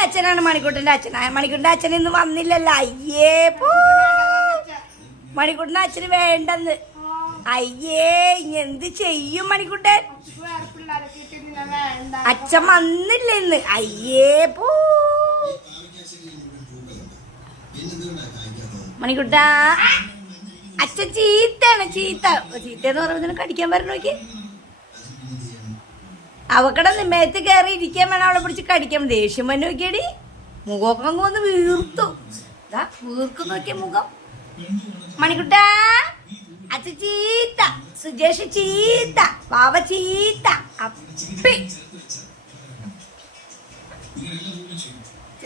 അച്ഛനാണ് മണിക്കുട്ടന്റെ അച്ഛൻ. ആ, മണിക്കുട്ടന്റെ അച്ഛൻ ഇന്ന് വന്നില്ലല്ലോ. അയ്യേ പോ. മണിക്കുട്ടന്റെ അച്ഛന് വേണ്ടെന്ന്. അയ്യേ എന്ത് ചെയ്യും മണിക്കുട്ടൻ? അച്ഛൻ വന്നില്ല ഇന്ന്. അയ്യേ പോ. മണിക്കുട്ട അച്ഛൻ ചീത്തയാണ് ചീത്ത. ചീത്ത എന്ന് പറയുമ്പോൾ കടിക്കാൻ പറഞ്ഞു നോക്കി അവക്കടെ നിമ്മയത്ത് കയറി ഇരിക്കാൻ വേണം അവളെ പിടിച്ച് കടിക്കാൻ. ദേഷ്യം വന്നു നോക്കിയടി. മുഖമൊക്കെ അങ്ങ് വന്ന് വീർത്തു. വീർക്കു നോക്കിയ മുഖം. മണിക്കുട്ട അച്ഛ ചീത്ത സുജേഷ് ചീത്ത പാവ ചീത്ത അപ്പി.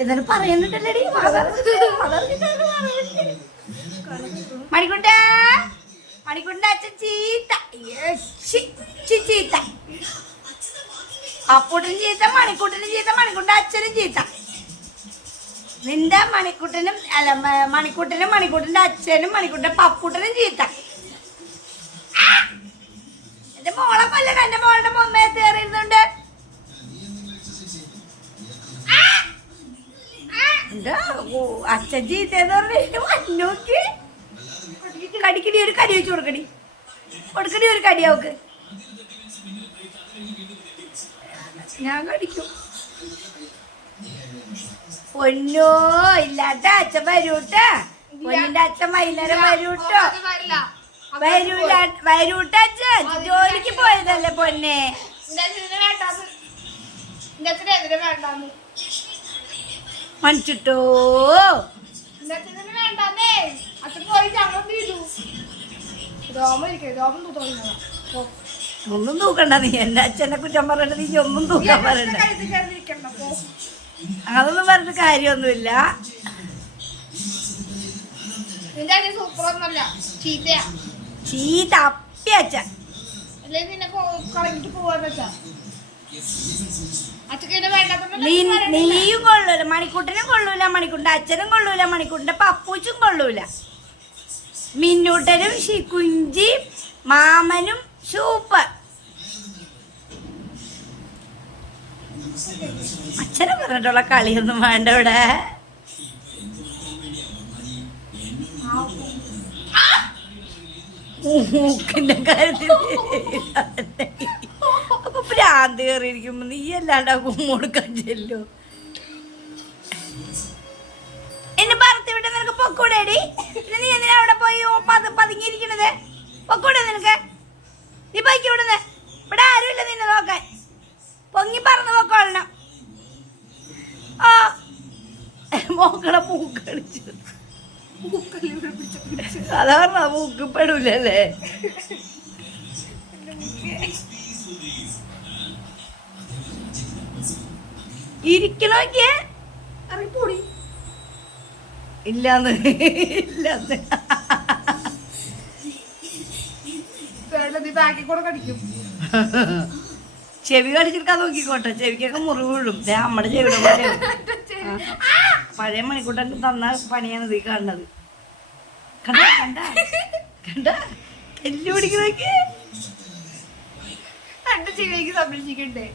എന്നാലും പറയുന്നുണ്ടല്ലേ മണിക്കുട്ട മണിക്കുട്ട അച്ഛൻ ചീത്ത ചീത്ത. അപ്പൂട്ടനും ചീത്ത മണിക്കുട്ടനും ചീത്ത മണിക്കൂട്ടിന് അച്ഛനും ചീത്ത. നിന്റെ മണിക്കുട്ടനും അല്ല മണിക്കൂട്ടിനും മണിക്കൂട്ടിന്റെ അച്ഛനും മണിക്കൂട്ടിന് പപ്പൂട്ടനും ചീത്ത! എന്റെ മോളെ കൊല്ലണം. എന്റെ മോളുടെ മൊമ്മയെ ഓ, അച്ഛൻ ചീത്തേന്ന് പറഞ്ഞു വന്നോക്ക്. കടിക്കടി ഒരു കടി വെച്ച് കൊടുക്കടി കൊടുക്കടി ഒരു കടി ഞാൻ കടിക്കും പൊന്നോ ഇല്ലാത്ത അച്ഛൻ വരൂട്ടാ. പൊന്നിന്റെ അച്ഛൻ വൈകുന്നേരം വരൂട്ടോ. വരൂല വരൂട്ട അച്ഛൻ. ജോലിക്ക് പോയതല്ലേ പൊന്നെ? മണിച്ചിട്ടോ രോമം ഇരിക്കേ രോമം തോന്നുന്നതാ ഒന്നും തൂക്കണ്ട നീ എന്റെ അച്ഛനെ കുറ്റം പറയണ്ട നീ ഒന്നും തൂക്കാൻ പറയണ്ട. അതൊന്നും പറഞ്ഞിട്ട് കാര്യമൊന്നുമില്ല. ചീത്ത അപ്പി നീ നീയും കൊള്ളൂല മണിക്കൂട്ടനും കൊള്ളൂല മണിക്കൂട്ടിന്റെ അച്ഛനും കൊള്ളൂല മണിക്കൂട്ടിന്റെ പപ്പൂച്ചും കൊള്ളൂല. മിന്നൂട്ടനും കുഞ്ചി മാമനും സൂപ്പർ. അച്ഛനെ പറഞ്ഞിട്ടുള്ള കളിയൊന്നും വേണ്ട ഇവിടെ. മൂക്കിന്റെ കാര്യത്തിൽ അപ്പൊ ഭ്രാന്ത് കയറിയിരിക്കുമ്പോ നീ അല്ലാണ്ട് കുമ്മോടുക്കാൻ ചെല്ലോ. എന്നെ പറത്തി വിട്ട് നിനക്ക് പൊക്കൂടേടി പിന്നെ നീ എന്തിനാ അവിടെ പോയി പതുങ്ങിയിരിക്കണത്? പൊക്കൂടെ നിനക്ക്. നീ പോയിക്ക് മോക്കളെ മൂക്കടിച്ചു അതാ പറഞ്ഞ മൂക്ക് പെടൂലല്ലേ? ഇരിക്കണോക്കിയേ ഇറങ്ങിപ്പോടി. ഇല്ലാന്ന് ഇല്ലാന്ന്. ചെവി കടിച്ചെടുക്കാൻ നോക്കിക്കോട്ടെ. ചെവിക്കൊക്കെ മുറിവ് വീഴും. നമ്മുടെ ചെവിയുടെ പോലെ ആ, പഴയ മണിക്കൂട്ടൻ തന്ന പണിയാണ് ഇത് കാണുന്നത്. കണ്ട കണ്ട? കണ്ട? എല്ലു പിടിക്കണോക്ക് എന്റെ ചെവിക്ക് സംരക്ഷിക്കണ്ടേ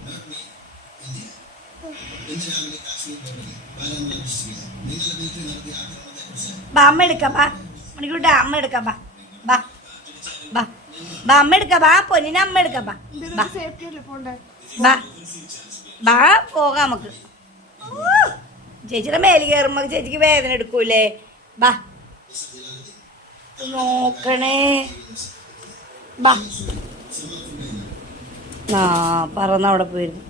ബാ അമ്മ എടുക്കാം ബാ. മണിക്കൂട്ട അമ്മ എടുക്കാം ബാ. ബാ ബാ. ബാ അമ്മ എടുക്കാം ബാ. പൊന്നിനെ അമ്മ എടുക്കാം ബാ. ബാ. ബാ. പോകാം നമുക്ക്. ചേച്ചിയുടെ മേൽ കയറുമ്പോ ചേച്ചിക്ക് വേദന എടുക്കൂലേ? ബാ. നോക്കണേ. ബാ. ആ പറന്ന് പോയിരുന്നു.